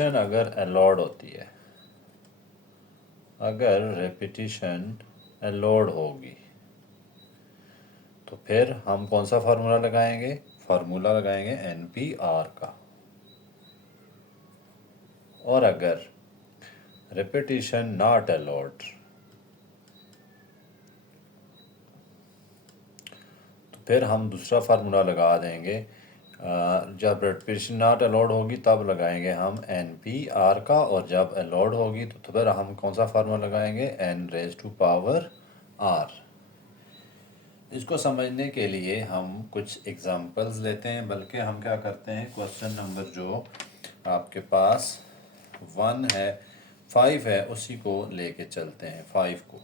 अगर अलाउड होती है, अगर रिपीटिशन अलाउड होगी तो फिर हम कौन सा फार्मूला लगाएंगे? फार्मूला लगाएंगे NP/R का। और अगर रिपीटिशन नॉट अलाउड तो फिर हम दूसरा फार्मूला लगा देंगे। जब रिपीटिशन नॉट अलाउड होगी तब लगाएंगे हम NP/R का, और जब अलाउड होगी तो फिर हम कौन सा फार्मूला लगाएंगे? N⁻⁴ इसको समझने के लिए हम कुछ एग्जांपल्स लेते हैं, बल्कि हम क्या करते हैं, क्वेश्चन नंबर जो आपके पास 1 है 5 है उसी को लेके चलते हैं। 5 को,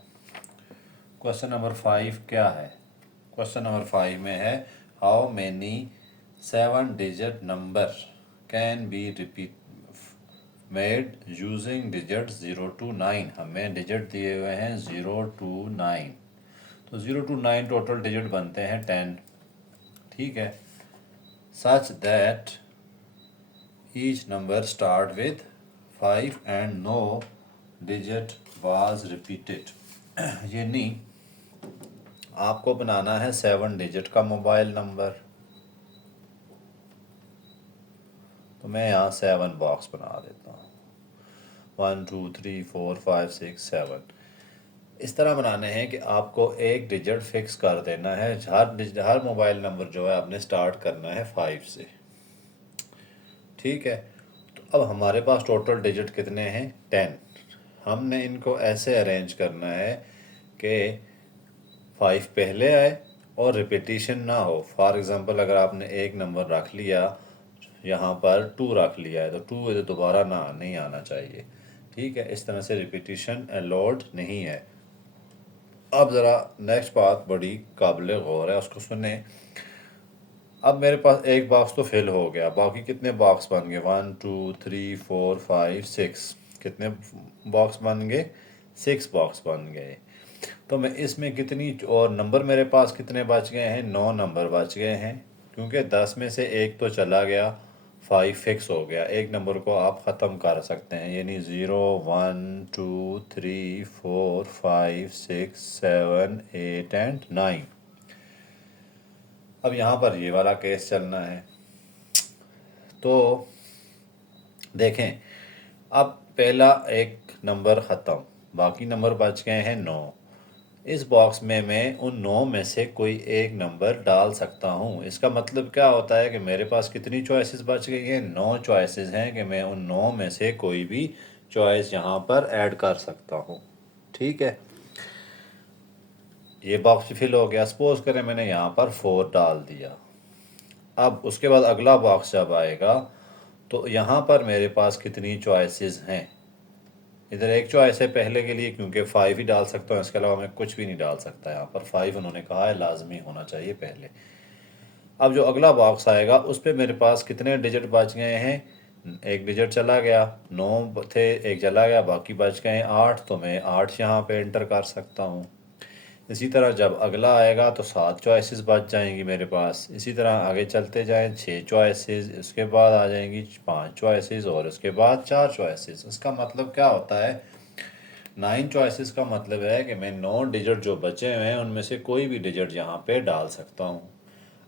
क्वेश्चन नंबर 5 क्या है? क्वेश्चन नंबर 5 में है how many 7 digit number can be repeat made using digit 0 to 9। हमें डिजिट दिए हुए हैं 0 to 9, तो 0 to 9 टोटल डिजिट बनते हैं 10। ठीक है, such that each number start with 5 and no digit was repeated. यानी आपको बनाना है 7 डिजिट का मोबाइल नंबर। तो मैं यहाँ 7 बॉक्स बना देता हूँ, 1 2 3 4 5 6 7। इस तरह बनाने हैं कि आपको एक डिजिट फिक्स कर देना है। हर मोबाइल नंबर जो है आपने स्टार्ट करना है 5 से। ठीक है, तो अब हमारे पास टोटल डिजिट कितने हैं? 10। हमने इनको ऐसे अरेंज करना है कि 5 पहले आए और रिपीटिशन ना हो। फॉर एग्ज़ाम्पल अगर आपने एक नंबर रख लिया, यहाँ पर 2 रख लिया है, तो 2 इधर दोबारा नहीं आना चाहिए। ठीक है, इस तरह से रिपीटिशन अलाउड नहीं है। अब ज़रा नेक्स्ट बात बड़ी काबिल गौर है, उसको सुने। अब मेरे पास एक बॉक्स तो फिल हो गया, बाकी कितने बॉक्स बन गए? 1 2 3 4 5 6। कितने बॉक्स बन गए? 6 बॉक्स बन गए। तो मैं इसमें कितनी, और नंबर मेरे पास कितने बच गए हैं? 9 नंबर बच गए हैं, क्योंकि 10 में से एक तो चला गया, 5 फिक्स हो गया। एक नंबर को आप ख़त्म कर सकते हैं, यानी 0 1 2 3 4 5 6 7 8 एंड 9। अब यहाँ पर ये वाला केस चलना है। तो देखें, अब पहला एक नंबर ख़त्म, बाकी नंबर बच गए हैं 9। इस बॉक्स में मैं उन 9 में से कोई एक नंबर डाल सकता हूँ। इसका मतलब क्या होता है कि मेरे पास कितनी चॉइसेस बच गई हैं? 9 चॉइसेस हैं कि मैं उन 9 में से कोई भी चॉइस यहाँ पर ऐड कर सकता हूँ। ठीक है, ये बॉक्स फिल हो गया। सपोज करें मैंने यहाँ पर 4 डाल दिया। अब उसके बाद अगला बॉक्स जब आएगा तो यहाँ पर मेरे पास कितनी चॉइसेस हैं? इधर एक चॉइस है पहले के लिए, क्योंकि 5 ही डाल सकता हूँ, इसके अलावा मैं कुछ भी नहीं डाल सकता। यहाँ पर 5 उन्होंने कहा है लाजमी होना चाहिए पहले। अब जो अगला बॉक्स आएगा उस पर मेरे पास कितने डिजिट बच गए हैं? एक डिजिट चला गया, 9 थे, एक चला गया, बाकी बच गए 8। तो मैं 8 यहाँ पे एंटर कर सकता हूँ। इसी तरह जब अगला आएगा तो 7 चॉइसेस बच जाएंगी मेरे पास। इसी तरह आगे चलते जाएं, 6 चॉइसेस, इसके बाद आ जाएंगी 5 चॉइसेस, और इसके बाद 4 चॉइसेस। इसका मतलब क्या होता है? 9 चॉइसेस का मतलब है कि मैं 9 डिजिट जो बचे हुए हैं उनमें से कोई भी डिजिट यहाँ पे डाल सकता हूँ।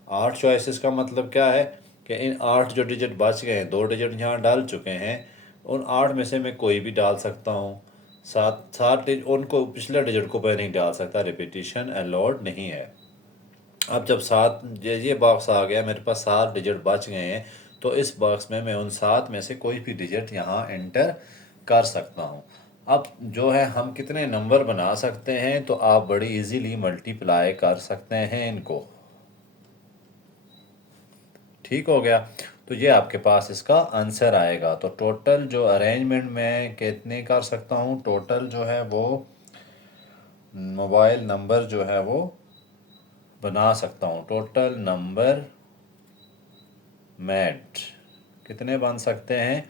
8 चॉइसेस का मतलब क्या है कि इन 8 जो डिजिट बच गए हैं, 2 डिजिट यहाँ डाल चुके हैं, उन 8 में से मैं कोई भी डाल सकता हूँ। 7 उनको पिछले डिजिट को मैं नहीं डाल सकता, रिपीटिशन अलाउड नहीं है। अब जब 7 ये बॉक्स आ गया, मेरे पास 7 डिजिट बच गए हैं, तो इस बॉक्स में मैं उन 7 में से कोई भी डिजिट यहाँ एंटर कर सकता हूँ। अब जो है हम कितने नंबर बना सकते हैं, तो आप बड़ी इजीली मल्टीप्लाई कर सकते हैं इनको। ठीक हो गया, तो ये आपके पास इसका आंसर आएगा। तो टोटल जो अरेंजमेंट मैं कितने कर सकता हूँ, टोटल जो है वो मोबाइल नंबर जो है वो बना सकता हूँ। टोटल नंबर मेड कितने बन सकते हैं?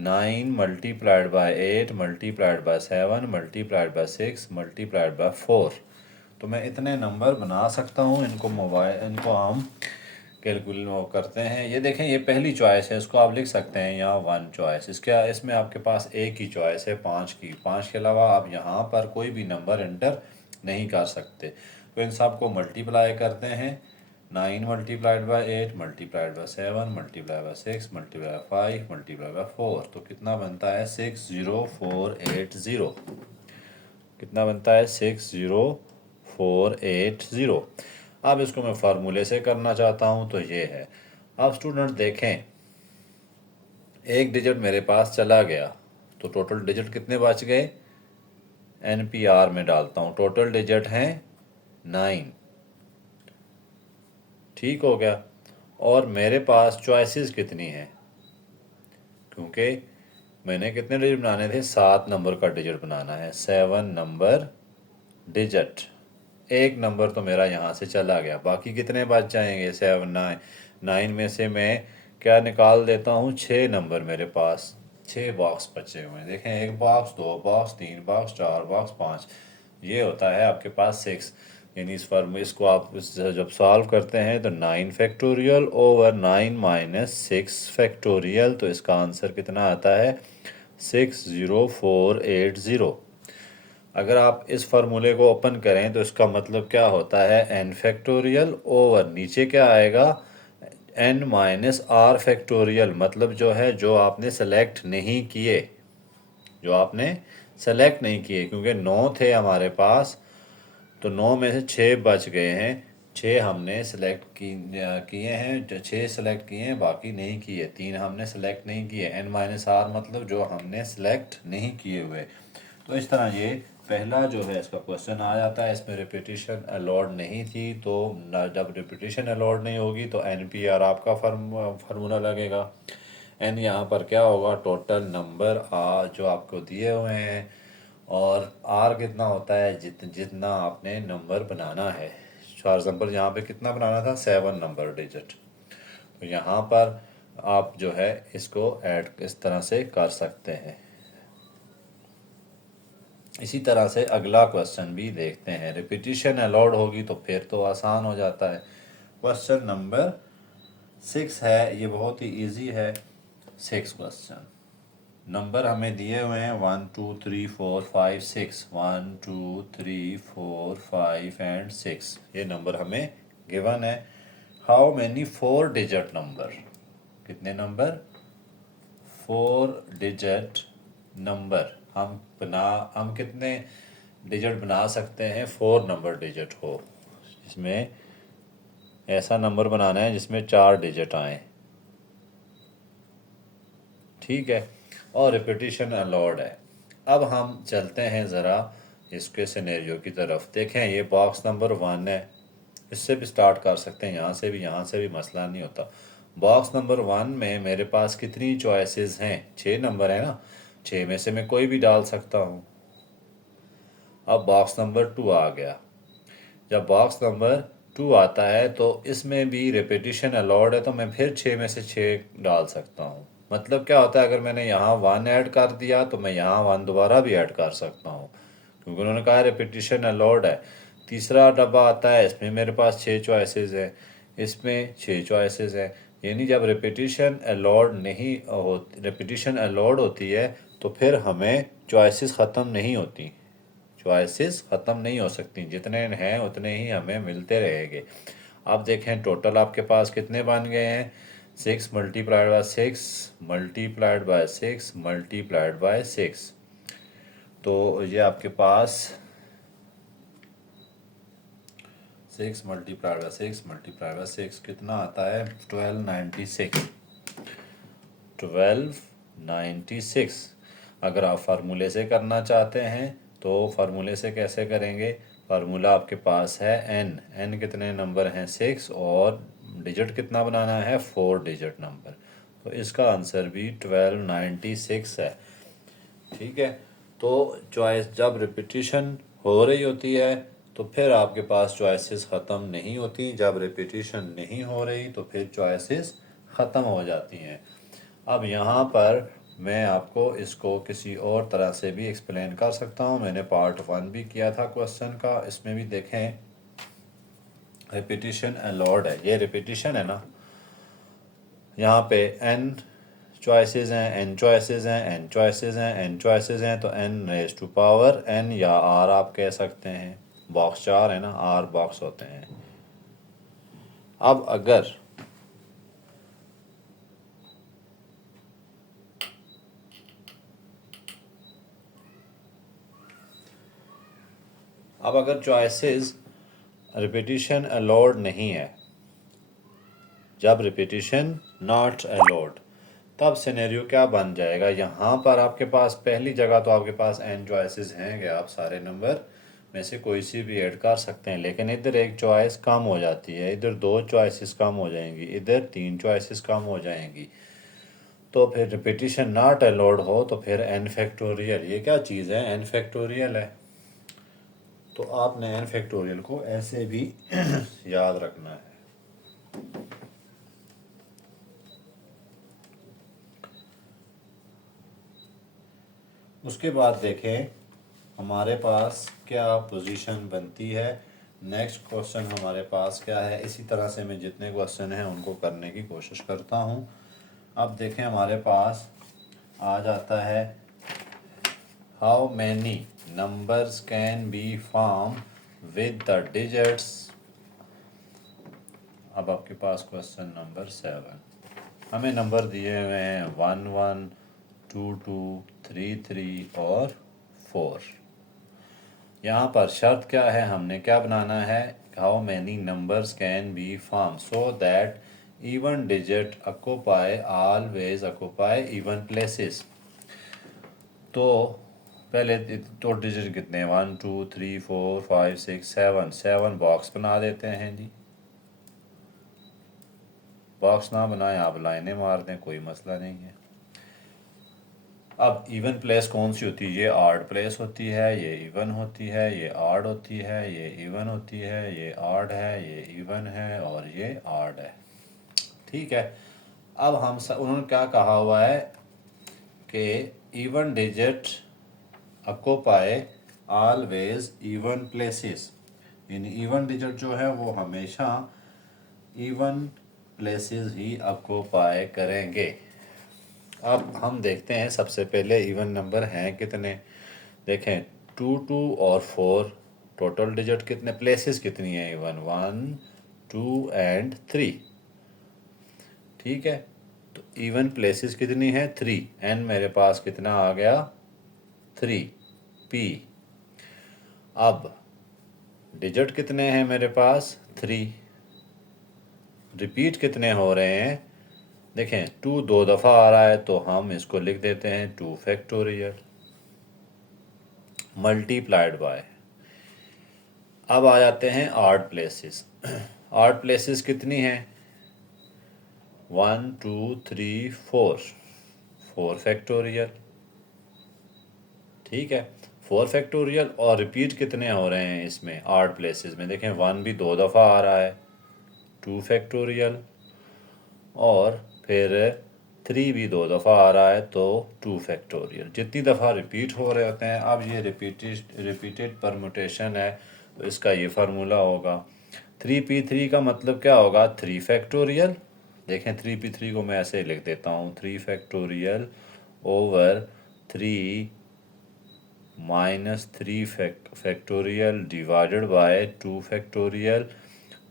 9 multiplied by 8 multiplied by 7 multiplied by 6 multiplied by 4। तो मैं इतने नंबर बना सकता हूँ। इनको हम कैलकुलेट वो करते हैं। ये देखें, ये पहली चॉइस है, इसको आप लिख सकते हैं यहाँ 1 चॉइस। इसमें आपके पास एक ही चॉइस है 5 की। 5 के अलावा आप यहाँ पर कोई भी नंबर एंटर नहीं कर सकते। तो इन सब को मल्टीप्लाई करते हैं। 9 multiplied by 8 multiplied by 7 multiply by 6 multiply by 5 multiply by 4, तो कितना बनता है 60480। कितना बनता है 60480। अब इसको मैं फार्मूले से करना चाहता हूँ, तो ये है। अब स्टूडेंट देखें, एक डिजिट मेरे पास चला गया, तो टोटल डिजिट कितने बच गए? NPR में डालता हूँ, टोटल डिजिट हैं 9। ठीक हो गया। और मेरे पास चॉइसेस कितनी हैं? क्योंकि मैंने कितने डिजिट बनाने थे? 7 नंबर का डिजिट बनाना है, 7 नंबर डिजिट। एक नंबर तो मेरा यहाँ से चला गया, बाकी कितने बच जाएंगे? 7 9। 9 में से मैं क्या निकाल देता हूँ? 6 नंबर मेरे पास, 6 बॉक्स बचे हुए हैं। देखें, 1 बॉक्स, 2 बॉक्स, 3 बॉक्स, 4 बॉक्स, 5। ये होता है आपके पास 6। यानी इसको आप जब सॉल्व करते हैं तो 9 फैक्टोरियल ओवर 9 माइनस 6 फैक्टोरियल, तो इसका आंसर कितना आता है? 60480। अगर आप इस फार्मूले को ओपन करें तो इसका मतलब क्या होता है? n फैक्टोरियल ओवर नीचे क्या आएगा? n minus r factorial. मतलब जो आपने सेलेक्ट नहीं किए, क्योंकि 9 थे हमारे पास, तो 9 में से 6 बच गए हैं। 6 हमने किए हैं, जो 6 सेलेक्ट किए हैं, बाकी नहीं किए। 3 हमने सेलेक्ट नहीं किए। n माइनस आर मतलब जो हमने सेलेक्ट नहीं किए हुए। तो इस तरह ये पहला जो है इसका क्वेश्चन आ जाता है। इसमें रिपीटिशन अलाउड नहीं थी, तो जब रिपीटिशन अलाउड नहीं होगी तो NPR आपका फार्मूला लगेगा। n यहाँ पर क्या होगा? टोटल नंबर जो आपको दिए हुए हैं, और r कितना होता है? जितना आपने नंबर बनाना है। फॉर एग्जाम्पल यहाँ पे कितना बनाना था? 7 नंबर डिजिट। तो यहाँ पर आप जो है इसको ऐड इस तरह से कर सकते हैं। इसी तरह से अगला क्वेश्चन भी देखते हैं। रिपीटिशन अलाउड होगी तो फिर तो आसान हो जाता है। क्वेश्चन नंबर 6 है, ये बहुत ही इजी है। 6 क्वेश्चन, नंबर हमें दिए हुए हैं 1 2 3 4 5 6। 1 2 3 4 5 एंड 6, ये नंबर हमें गिवन है। How many 4 digit number? कितने नंबर? 4 डिजिट नंबर हम कितने डिजिट बना सकते हैं? 4 नंबर डिजिट हो। इसमें ऐसा नंबर बनाना है जिसमें 4 डिजिट आए। ठीक है, और रिपीटिशन अलाउड है। अब हम चलते हैं ज़रा इसके सिनेरियो की तरफ। देखें, ये बॉक्स नंबर 1 है, इससे भी स्टार्ट कर सकते हैं, यहाँ से भी मसला नहीं होता। बॉक्स नंबर 1 में मेरे पास कितनी चॉइसेस हैं? 6 नंबर है ना, 6 में से मैं कोई भी डाल सकता हूँ। अब बॉक्स नंबर 2 आ गया। जब बॉक्स नंबर 2 आता है तो इसमें भी रिपीटिशन अलाउड है, तो मैं फिर 6 में से 6 डाल सकता हूँ। मतलब क्या होता है, अगर मैंने यहाँ 1 ऐड कर दिया तो मैं यहाँ 1 दोबारा भी ऐड कर सकता हूँ, क्योंकि उन्होंने कहा रिपीटिशन अलाउड है। तीसरा डब्बा आता है, इसमें मेरे पास 6 चॉइसेस है, इसमें 6 चॉइसेस है। यानी जब रिपीटिशन अलाउड होती है तो फिर हमें चॉइसेस ख़त्म नहीं होती। चॉइसेस ख़त्म नहीं हो सकती, जितने हैं उतने ही हमें मिलते रहेंगे। अब देखें, टोटल आपके पास कितने बन गए हैं? 6 multiplied by 6 multiplied by 6 multiplied by 6। तो ये आपके पास 6 मल्टीप्लाइड बाय 6 मल्टीप्लाइड बाय 6 कितना आता है? 1296। 1296। अगर आप फार्मूले से करना चाहते हैं तो फार्मूले से कैसे करेंगे? फार्मूला आपके पास है n कितने नंबर हैं? 6, और डिजिट कितना बनाना है? 4 डिजिट नंबर। तो इसका आंसर भी 1296 है। ठीक है, तो चॉइस जब रिपीटिशन हो रही होती है तो फिर आपके पास चॉइसेस ख़त्म नहीं होती। जब रिपीटिशन नहीं हो रही तो फिर चॉइसेस ख़त्म हो जाती हैं। अब यहाँ पर मैं आपको इसको किसी और तरह से भी एक्सप्लेन कर सकता हूँ। मैंने पार्ट 1 भी किया था क्वेश्चन का, इसमें भी देखें रिपीटिशन अलाउड है। ये रिपीटिशन है ना, यहाँ पे n चॉइसेस हैं, n चॉइसेस हैं, n चॉइसेस हैं, n चॉइसेस हैं, तो n raise to power n या r आप कह सकते हैं। बॉक्स 4 है ना, r बॉक्स होते हैं। अब अगर चॉइसेस रिपीटिशन अलाउड नहीं है, जब रिपीटिशन नॉट अलाउड, तब सिनेरियो क्या बन जाएगा। यहाँ पर आपके पास पहली जगह तो आपके पास n चॉइसेस हैं कि आप सारे नंबर में से कोई सी भी ऐड कर सकते हैं, लेकिन इधर एक चॉइस कम हो जाती है, इधर 2 चॉइसेस कम हो जाएंगी, इधर 3 चॉइसेस कम हो जाएंगी। तो फिर रिपीटिशन नॉट अलाउड हो तो फिर n फैक्टोरियल, ये क्या चीज़ है, n फैक्टोरियल है। तो आपने n फैक्टोरियल को ऐसे भी याद रखना है। उसके बाद देखें हमारे पास क्या पोजीशन बनती है। नेक्स्ट क्वेश्चन हमारे पास क्या है। इसी तरह से मैं जितने क्वेश्चन हैं उनको करने की कोशिश करता हूँ। अब देखें हमारे पास आ जाता है how many numbers can be form with the digits. अब आपके पास क्वेश्चन नंबर 7, हमें नंबर दिए हुए हैं 1 1 2 2 3 3 और 4। यहाँ पर शर्त क्या है, हमने क्या बनाना है, how many numbers can be form so that even digit occupy always occupy even places. तो पहले तो डिजिट कितने हैं, 1 2 3 4 5 6 7, 7 बॉक्स बना देते हैं जी। बॉक्स ना बनाएं आप लाइनें मार दें, कोई मसला नहीं है। अब इवन प्लेस कौन सी होती है, ये ऑड प्लेस होती है, ये इवन होती है, ये ऑड होती है, ये इवन होती है, ये ऑड है, ये इवन है और ये ऑड है। ठीक है। अब उन्होंने क्या कहा हुआ है कि even digit occupy always even places, यानी इवन डिजिट जो है वो हमेशा इवन प्लेसेस ही ऑक्यूपाई करेंगे। अब हम देखते हैं सबसे पहले इवन नंबर हैं कितने। देखें 2 2 और 4, टोटल डिजिट कितने, प्लेसेस कितनी है इवन, 1 2 एंड 3। ठीक है। तो इवन प्लेसेस कितनी है 3, एन मेरे पास कितना आ गया 3 पी। अब डिजिट कितने हैं मेरे पास 3, रिपीट कितने हो रहे हैं, देखें 2 2 दफ़ा आ रहा है तो हम इसको लिख देते हैं 2 फैक्टोरियल मल्टीप्लाइड बाय। अब आ जाते हैं ऑड प्लेसेस। ऑड प्लेसेस कितनी हैं, 1 2 3 4, 4 फैक्टोरियल। ठीक है, 4 फैक्टोरियल। और रिपीट कितने हो रहे हैं इसमें ऑड प्लेसेस में, देखें 1 भी 2 दफ़ा आ रहा है 2 फैक्टोरियल, और फिर 3 भी 2 दफ़ा आ रहा है तो 2 फैक्टोरियल। जितनी दफ़ा रिपीट हो रहे होते हैं, अब ये रिपीटेड परमुटेशन है तो इसका ये फार्मूला होगा 3p3 का मतलब क्या होगा 3 फैक्टोरियल। देखें 3p3 को मैं ऐसे लिख देता हूँ 3 factorial over 3 minus 3 factorial divided bye 2 factorial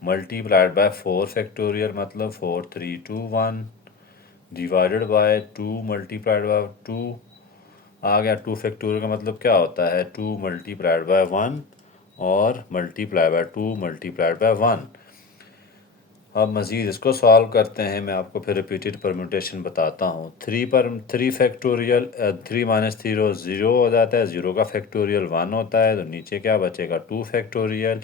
multiplied by 4 factorial, मतलब 4 3 2 1 डिवाइडेड बाय 2 मल्टीप्लाइड बाय 2 आ गया। 2 फैक्टोरियल का मतलब क्या होता है 2 मल्टीप्लाइड बाय 1 और मल्टीप्लाई बाय 2 मल्टीप्लाइड बाय 1। अब मज़ीद इसको सॉल्व करते हैं, मैं आपको फिर रिपीटेड परम्यूटेशन बताता हूँ। 3 फैक्टोरियल 3 माइनस 0 ज़ीरो हो जाता है, ज़ीरो का फैक्टोरियल 1 होता है, तो नीचे क्या बचेगा 2 factorial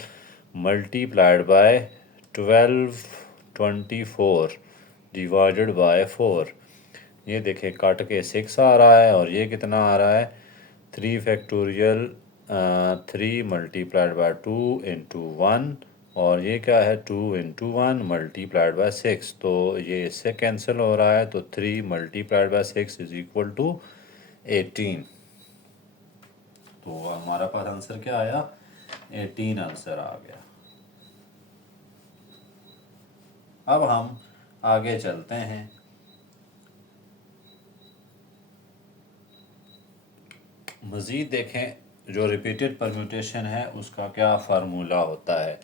multiplied by 12 24 divided by 4। ये देखें काट के 6 आ रहा है और ये कितना आ रहा है 3 फैक्टोरियल 3 मल्टीप्लाइड बाय 2 इंटू 1, और ये क्या है 2 इंटू 1 मल्टीप्लाइड बाय 6, तो ये इससे कैंसिल हो रहा है, तो 3 multiplied by 6 is equal to 18। तो हमारा पास आंसर क्या आया 18 आंसर आ गया। अब हम आगे चलते हैं। मज़ीद देखें जो रिपीटेड परम्यूटेशन है उसका क्या फार्मूला होता है।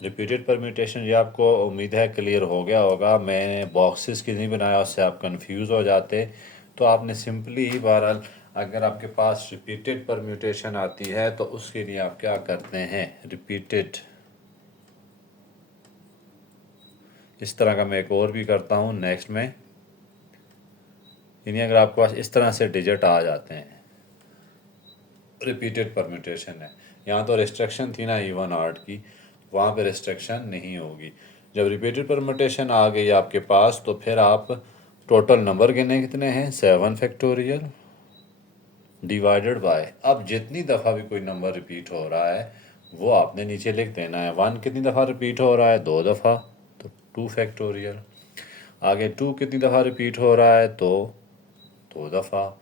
रिपीटेड परम्यूटेशन ये आपको उम्मीद है क्लियर हो गया होगा। मैंने बॉक्सेस की नहीं बनाया, उससे आप कंफ्यूज हो जाते। तो आपने सिंपली ही बहरहाल अगर आपके पास रिपीटेड परम्यूटेशन आती है तो उसके लिए आप क्या करते हैं, रिपीटेड इस तरह का मैं एक और भी करता हूँ नेक्स्ट में। यानी अगर आपके पास इस तरह से डिजिट आ जाते हैं, रिपीटेड परम्यूटेशन है। यहाँ तो रिस्ट्रिक्शन थी ना इवन आर्ट की, वहाँ पे रिस्ट्रिक्शन नहीं होगी। जब रिपीटेड परम्यूटेशन आ गई आपके पास तो फिर आप टोटल नंबर गिने कितने हैं, 7 फैक्टोरियल डिवाइडेड बाय, अब जितनी दफ़ा भी कोई नंबर रिपीट हो रहा है वो आपने नीचे लिख देना है। 1 कितनी दफ़ा रिपीट हो रहा है, 2 दफ़ा, तो 2 फैक्टोरियल। आगे 2 कितनी दफ़ा रिपीट हो रहा है, तो 2 दफ़ा।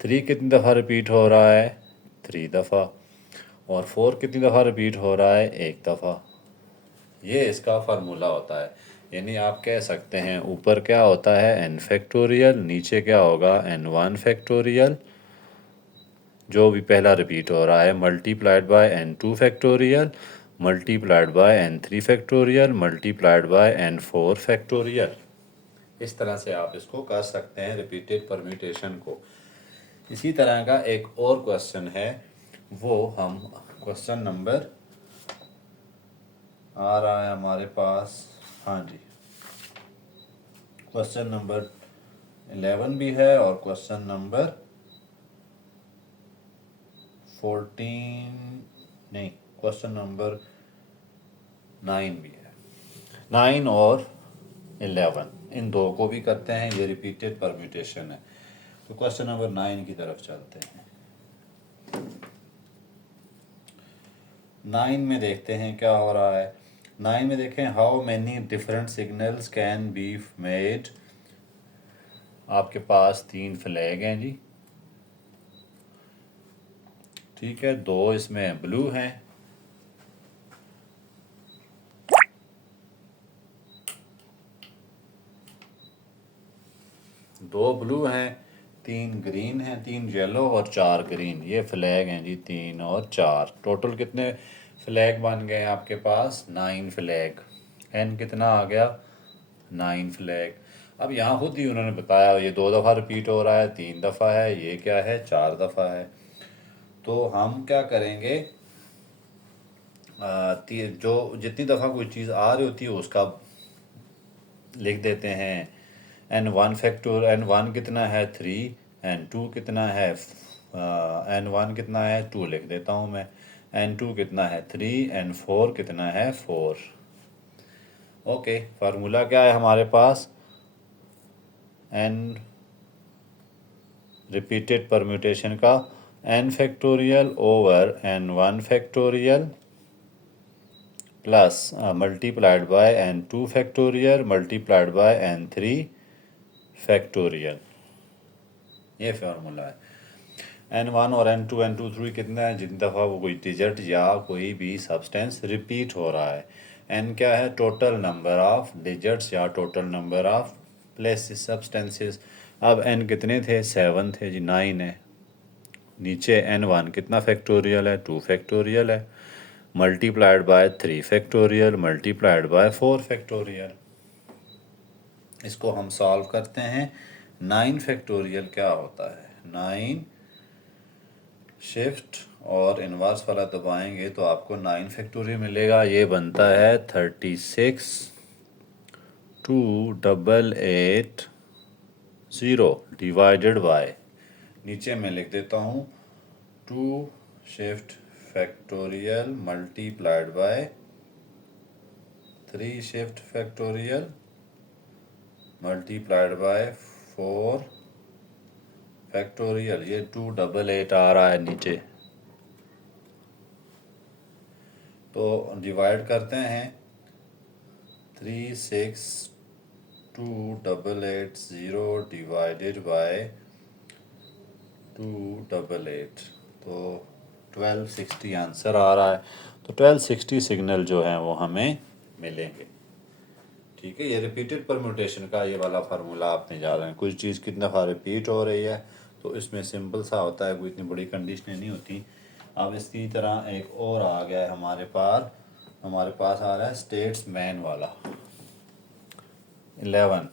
3 कितनी दफ़ा रिपीट हो रहा है, 3 दफ़ा। और 4 कितनी दफ़ा रिपीट हो रहा है, 1 दफ़ा। ये इसका फार्मूला होता है। यानी आप कह सकते हैं ऊपर क्या होता है n फैक्टोरियल, नीचे क्या होगा n1 फैक्टोरियल जो भी पहला रिपीट हो रहा है, multiplied by n2 factorial multiplied by n3 factorial multiplied by n4 factorial. इस तरह से आप इसको कर सकते हैं रिपीटेड परम्यूटेशन को। इसी तरह का एक और क्वेश्चन है, वो हम क्वेश्चन नंबर आ रहा है हमारे पास, हाँ जी, क्वेश्चन नंबर 11 भी है और क्वेश्चन नंबर 14 नहीं, क्वेश्चन नंबर 9 भी है। 9 और 11 इन दो को भी करते हैं, ये रिपीटेड परम्यूटेशन है। तो क्वेश्चन नंबर 9 की तरफ चलते हैं। 9 में देखते हैं क्या हो रहा है। 9 में देखें, how many different signals can be made. आपके पास 3 फ्लैग हैं जी, ठीक है, 2 इसमें ब्लू हैं, 2 ब्लू हैं, 3 ग्रीन हैं, 3 येलो और 4 ग्रीन। ये फ्लैग हैं जी 3 और 4। टोटल कितने फ्लैग बन गए आपके पास, 9 फ्लैग। एन कितना आ गया, 9 फ्लैग। अब यहाँ खुद ही उन्होंने बताया ये 2 दफ़ा रिपीट हो रहा है, 3 दफ़ा है, ये क्या है, 4 दफ़ा है। तो हम क्या करेंगे, जो जितनी दफ़ा कोई चीज़ आ रही होती है उसका लिख देते हैं। n1 फैक्टोर, n1 कितना है 3, n2 कितना है, n1 कितना है 2 लिख देता हूँ मैं, n2 कितना है 3, n4 कितना है 4। ओके, फार्मूला क्या है हमारे पास, n रिपीटेड परम्यूटेशन का n factorial over n1 factorial plus multiplied by n2 factorial multiplied by n3 factorial. ये फार्मूला है। n1 और n2 n2 3 कितना है, जितनी दफ़ा वो कोई डिजिट या कोई भी सब्सटेंस रिपीट हो रहा है। n क्या है, टोटल नंबर ऑफ डिजिट्स या total number of places substances. अब n कितने थे, 7 थे जी, 9 है। नीचे n1 कितना फैक्टोरियल है, 2 फैक्टोरियल है, multiplied by 3 factorial multiplied by 4 factorial. इसको हम सॉल्व करते हैं। 9 फैक्टोरियल क्या होता है, 9 शिफ्ट और इनवर्स वाला दबाएंगे तो आपको 9 फैक्टोरियल मिलेगा। ये बनता है 36 2880 डिवाइडेड बाय, नीचे मैं लिख देता हूँ 2 shift factorial multiplied by 3 shift factorial multiplied by 4 factorial. ये 288 आ रहा है नीचे, तो डिवाइड करते हैं 36280 डिवाइडेड बाय 288, तो 1260 आंसर आ रहा है। तो 1260 सिग्नल जो है वो हमें मिलेंगे। ठीक है, ये रिपीटेड परम्यूटेशन का ये वाला फार्मूला आपने याद है, कुछ चीज़ कितनी दफ़ा रिपीट हो रही है तो इसमें सिंपल सा होता है, कोई इतनी बड़ी कंडीशनें नहीं होती। अब इसी तरह एक और आ गया है हमारे पास आ रहा है स्टेट्समैन वाला 11।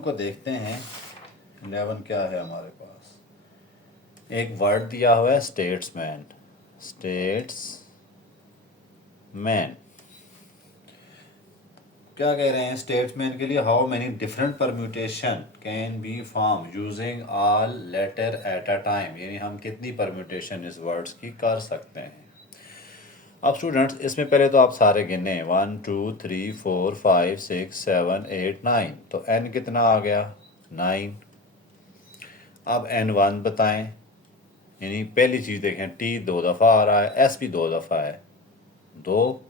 को देखते हैं। 11 क्या है हमारे पास, एक वर्ड दिया हुआ है स्टेट्समैन। क्या कह रहे हैं स्टेट्समैन के लिए, how many different permutation can be form using all letter at a time, यानी हम कितनी परम्यूटेशन इस वर्ड्स की कर सकते हैं। अब स्टूडेंट्स इसमें पहले तो आप सारे गिने 1 2 3 4 5 6 7 8 9, तो n कितना आ गया 9। अब n1 बताएं, यानी पहली चीज़ देखें टी 2 दफ़ा आ रहा है, एस भी 2 दफ़ा है, 2,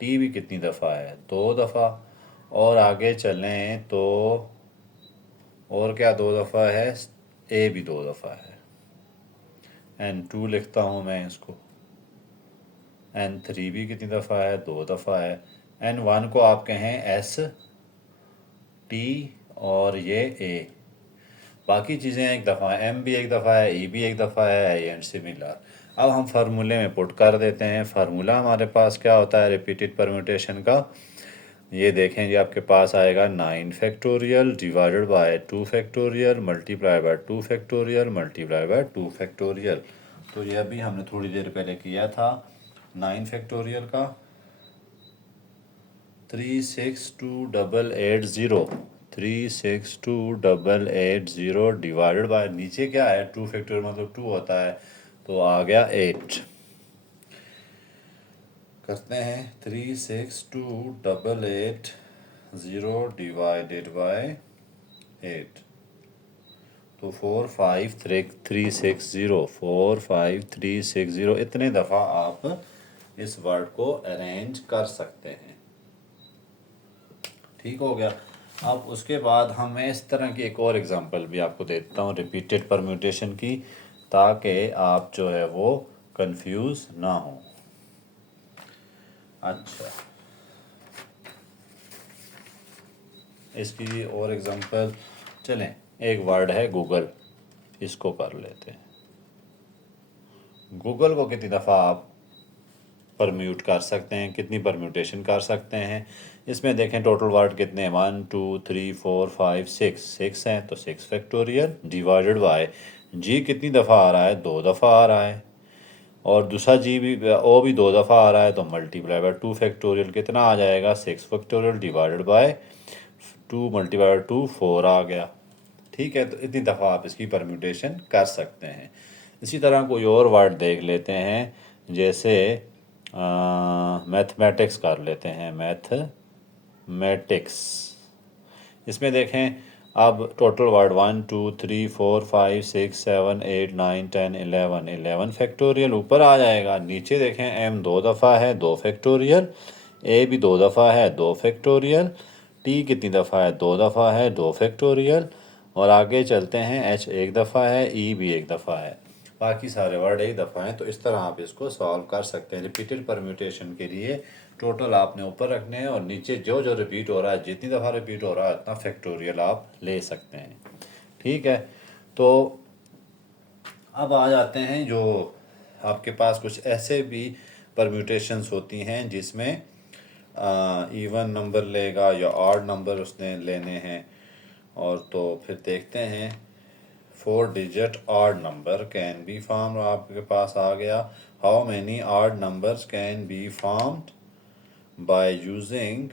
टी भी कितनी दफ़ा है 2 दफ़ा, और आगे चलें तो और क्या 2 दफ़ा है, ए भी 2 दफ़ा है। n2 लिखता हूँ मैं इसको, n3 भी कितनी दफ़ा है 2 दफ़ा है। n1 को आप कहें एस टी और ये ए, बाकी चीज़ें एक दफ़ा, एम भी एक दफ़ा है, ई भी एक दफ़ा है, एंड सिमिलर। अब हम फार्मूले में पुट कर देते हैं। फार्मूला हमारे पास क्या होता है रिपीटेड परम्यूटेशन का, ये देखें जी आपके पास आएगा 9 factorial divided bye 2 factorial multiply by 2 factorial multiply by 2 factorial. तो ये अभी हमने थोड़ी देर पहले किया था। 9 फैक्टोरियल का 362880, 362880 डिवाइडेड बाय, नीचे क्या है 2 फैक्टोरियल मतलब 2 होता है, तो आ गया 8। करते हैं 362880 डिवाइडेड बाय 8, तो 45360 इतने दफ़ा आप इस वर्ड को अरेंज कर सकते हैं। ठीक हो गया। अब उसके बाद हम इस तरह की एक और एग्जांपल भी आपको देता हूँ रिपीटेड परम्यूटेशन की, ताकि आप जो है वो कंफ्यूज ना हो। अच्छा, इसकी और एग्जांपल चलें, एक वर्ड है गूगल, इसको कर लेते हैं। गूगल को कितनी दफ़ा आप परम्यूट कर सकते हैं, कितनी परम्यूटेशन कर सकते हैं, इसमें देखें टोटल वर्ड कितने हैं 1 2 3 4 5 6 हैं, तो 6 फैक्टोरियल डिवाइडेड बाय जी कितनी दफ़ा आ रहा है 2 दफ़ा आ रहा है, और दूसरा जी भी ओ भी 2 दफ़ा आ रहा है, तो मल्टीप्लाई बाय 2 फैक्टोरियल कितना आ जाएगा 6 factorial divided bye 2 multiply by 2 4 आ गया। ठीक है, तो इतनी दफ़ा आप इसकी परम्यूटेशन कर सकते हैं। इसी तरह कोई और वर्ड देख लेते हैं, जैसे मैथमेटिक्स कर लेते हैं, मैथमेटिक्स। इसमें देखें अब टोटल वर्ड 1 2 3 4 5 6 7 8 9 10 11 फैक्टोरियल ऊपर आ जाएगा। नीचे देखें एम 2 दफ़ा है 2 फैक्टोरियल, ए भी 2 दफ़ा है 2 फैक्टोरियल, टी कितनी दफ़ा है 2 दफ़ा है 2 फैक्टोरियल, और आगे चलते हैं एच 1 दफ़ा है, ई भी 1 दफ़ा है, बाकी सारे वर्ड एक दफ़ा हैं। तो इस तरह आप इसको सॉल्व कर सकते हैं। रिपीटेड परम्यूटेशन के लिए टोटल आपने ऊपर रखने हैं और नीचे जो जो रिपीट हो रहा है, जितनी दफ़ा रिपीट हो रहा है उतना फैक्टोरियल आप ले सकते हैं। ठीक है, तो अब आ जाते हैं जो आपके पास कुछ ऐसे भी परम्यूटेशंस होती हैं जिसमें इवन नंबर लेगा या ऑड नंबर उसने लेने हैं, और तो फिर देखते हैं 4 digit odd number can be form आपके पास आ गया। How many odd numbers can be formed by using,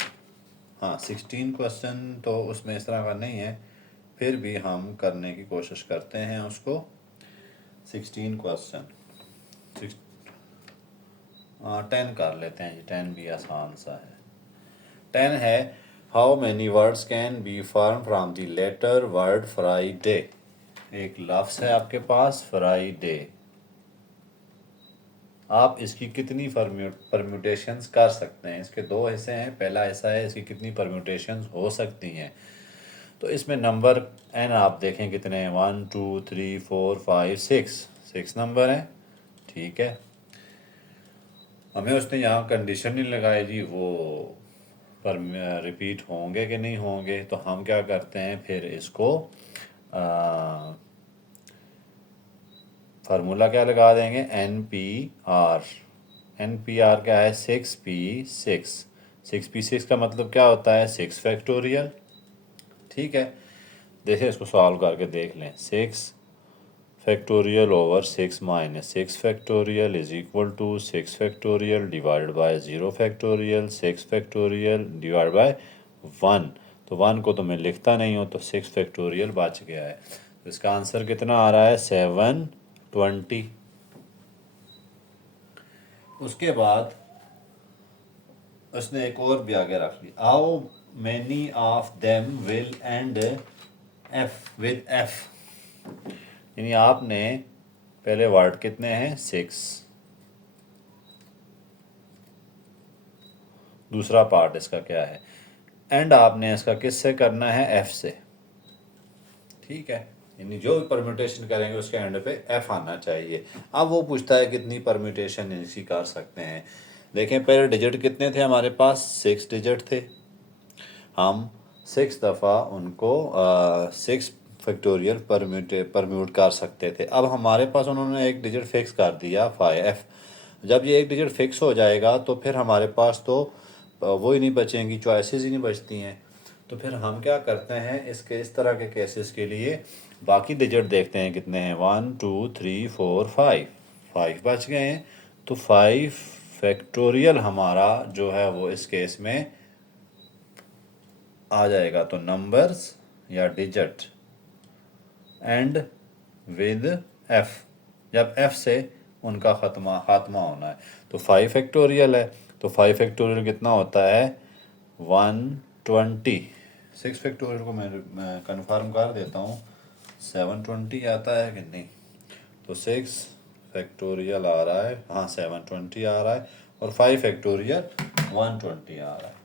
हाँ 16 क्वेश्चन तो उसमें इस तरह का नहीं है, फिर भी हम करने की कोशिश करते हैं उसको। 16 क्वेश्चन 10 कर लेते हैं जी, 10 भी आसान सा है। 10 है how many words can be form from the letter word Friday. एक लफ्ज़ है आपके पास फ्राइडे, आप इसकी कितनी परम्यूटेशंस कर सकते हैं। इसके दो हिस्से हैं, पहला हिस्सा है इसकी कितनी परम्यूटेशंस हो सकती हैं। तो इसमें नंबर एन आप देखें कितने हैं 1 2 3 4 5 6 नंबर हैं। ठीक है, हमें उसने यहाँ कंडीशन नहीं लगाई जी वो पर रिपीट होंगे कि नहीं होंगे, तो हम क्या करते हैं फिर इसको फार्मूला क्या लगा देंगे, NPR। NPR क्या है, 6P6। 6P6 का मतलब क्या होता है, 6 फैक्टोरियल। ठीक है, देखिए इसको सॉल्व करके देख लें। 6 factorial over 6 - 6 factorial is equal to 6 factorial divided by 0 factorial. 6 factorial divide by 1। तो 1 को तो मैं लिखता नहीं हूँ, तो 6 फैक्टोरियल बच गया है। तो इसका आंसर कितना आ रहा है, 720। उसके बाद उसने एक और भी आगे रख ली, how many of them will end F with F. यानी आपने पहले वर्ड कितने हैं, 6। दूसरा पार्ट इसका क्या है, एंड आपने इसका किससे करना है, एफ से। ठीक है, यानी जो भी परम्यूटेशन करेंगे उसके एंड पे एफ आना चाहिए। अब वो पूछता है कितनी परम्यूटेशन इसकी कर सकते हैं। देखें पहले डिजिट कितने थे हमारे पास, 6 डिजिट थे। हम 6 दफ़ा उनको 6 फैक्टोरियल परम्यूट कर सकते थे। अब हमारे पास उन्होंने एक डिजिट फिक्स कर दिया 5F। जब ये एक डिजिट फिक्स हो जाएगा तो फिर हमारे पास तो वो ही नहीं बचेंगी, चॉइसेस ही नहीं बचती हैं। तो फिर हम क्या करते हैं, इसके इस तरह के केसेस के लिए बाकी डिजिट देखते हैं कितने हैं, 1 2 3 4 5। 5 बच गए हैं, तो 5 फैक्टोरियल हमारा जो है वो इस केस में आ जाएगा। तो नंबर्स या डिजिट एंड विद एफ, जब एफ से उनका खात्मा होना है। तो 5 फैक्टोरियल है, तो 5 फैक्टोरियल कितना होता है, 120। 6 फैक्टोरियल को मैं कन्फर्म कर देता हूँ, 720 आता है कि नहीं। तो 6 फैक्टोरियल आ रहा है, हाँ 720 आ रहा है, और 5 फैक्टोरियल 120 आ रहा है।